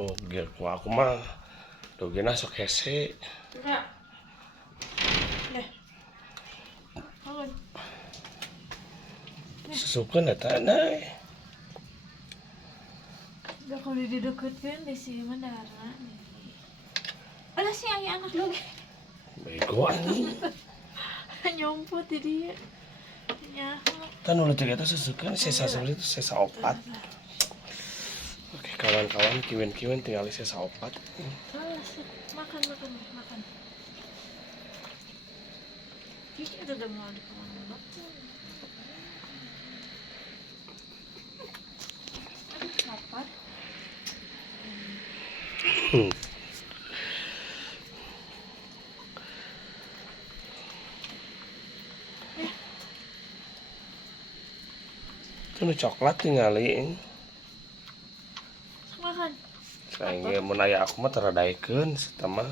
Oh, gear aku mah dogena sok hese. Enggak. Deh. Bangun. Susukeun eta nah. Udah kalau dideketkeun di sini mah darah. Alah si aya anak lu. Bego anjing. Nyompot di dia. Nyaho. Kan ulah teh eta susukeun sesa seperti itu sesa opat. Oke, kawan-kawan kiwen-kiwen tinggal sesa opat. Makan. Cici udah mau di kemana-mana. Aduh, lapar. Itu nu coklat tinggalin. Makan. Saya mun aya aku mah teradaikeun eta mah.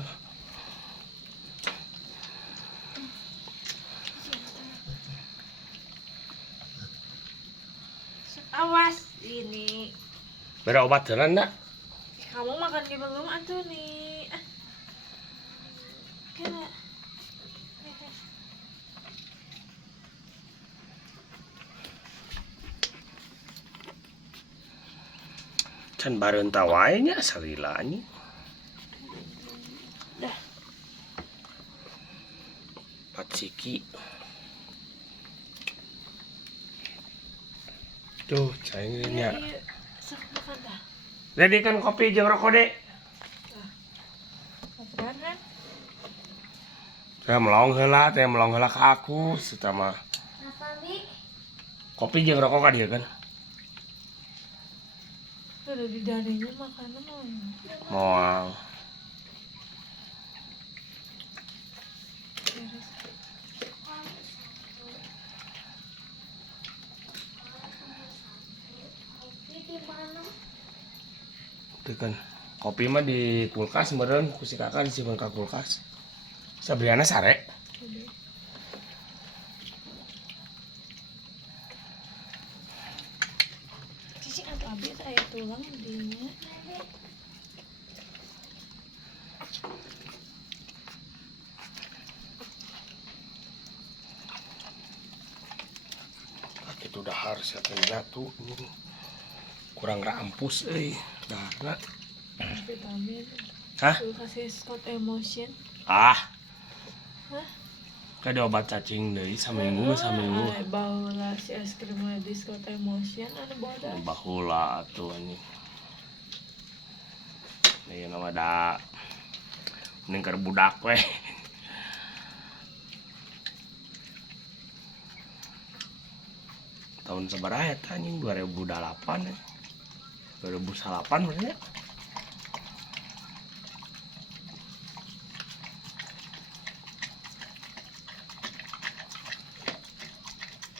Awas ini. Bere obat heula ndak? Kamu makan di belum atuh nih. Kena. Can bareunta wae nya salila anjing. Dah. Patsiki. Tuh, caingnya. Iya. Sok makan dah. Jadi kan kopi jeung rokok dek. Makan kan? Saya melong heula ka aku eta mah. Apa nih? Kopi jeung rokok ka dieu kan. Udah di darinya makanan Moal. Itu kan kopi mah di kulkas meureun ku si kakak disimpen ka kulkas. Sabriana sare. Cici atau abis aya tulang dinya. Itu dahar siapa jatuh kurang rampus dahar. Vitamin. Hah? Lu kasih Scott Emotion. Hah? Hah? Kada obat cacing deui saminggu. Baheula si es krim di Scott Emotion anu bodas. Baheula atuh anjing. Ieu nama da mending keur budak we. Tahun sabaraha eta anjing 2008 ya. 2008 bener ya.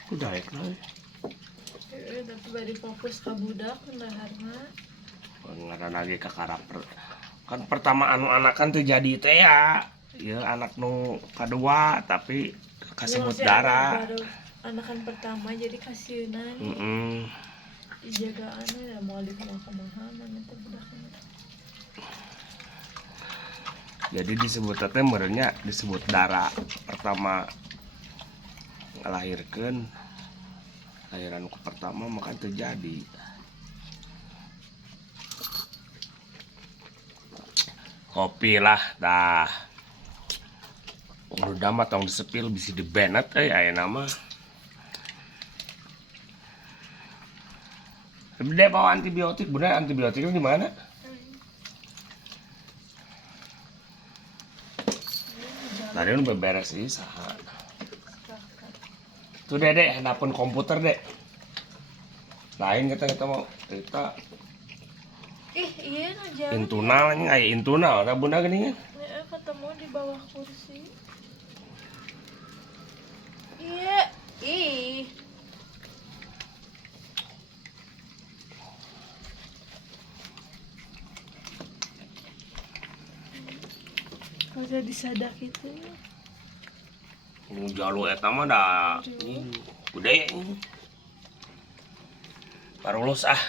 Udah ya kenal. Tapi bari fokus ke budak kendaharna. Ngaran lagi ke karakter. Kan pertama anu anakan tuh jadi teh ya. Ya anak nu kedua tapi kasebut darah. Anakan pertama jadi kasieunan. Dijagaan ya mau dikumaha nanti budakna. Jadi disebut teh merenya disebut darah pertama ngelahirkan lahiran ku pertama maka terjadi kopi lah dah udah mah tong disepil bisa di benet aya nama gede bawa antibiotik bener antibiotiknya di mana? Tadi udah beres sih saha. Tuh dedek handphone komputer dek. Lain kita mau kita. Iya aja. Intunal ini kayak intunal, tak bunda gini kan? Ketemu di bawah kursi. Iya, Kalau jadi sadak itu. Jalur eta mah dah ini gede ini. Baru lulus ah.